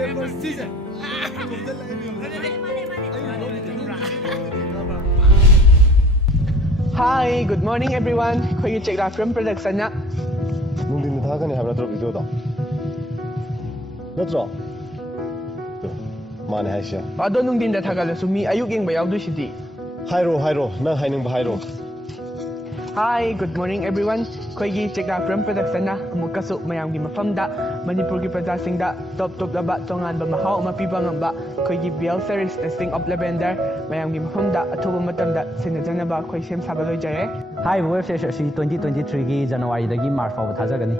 paper, scissors. Hi, good morning everyone. Koyu check la film production na. Nungdin na thagani habra tro video da. Natro. Mane haisya. Ado nung din da thagala sumi ayuk yeng bayaw du sidi. Hairo nang haining ba hairo. Hi, good morning everyone. Koyu check la film production na amukasu mayam gi mafam da Manipur gi praja sing da top laba tongan ba mahau mapiba ngamba koyu BL series testing of lavender mayam gi mafam da athoba matam da sinajana ba koi sem sabalo jare. Hi, web session 2023 gi January dagi March faw thajagani.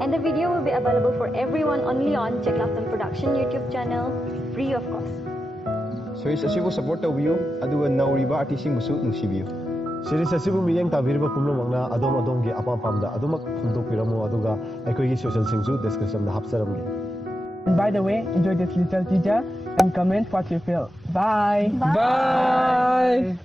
And the video will be available for everyone only on Check Lapton Production YouTube channel, free of cost. Series asibu support tawbiyo aduga nauriba artisting musu nungsibiyo. Series asibu miyang tabiriba pumlomangna adom gi apam pamda adomak phumdokpiramo aduga aikoi gi social singsu description da hapsaramgi. And by the way, enjoy this little teaser and comment what you feel. Bye. Bye. Bye.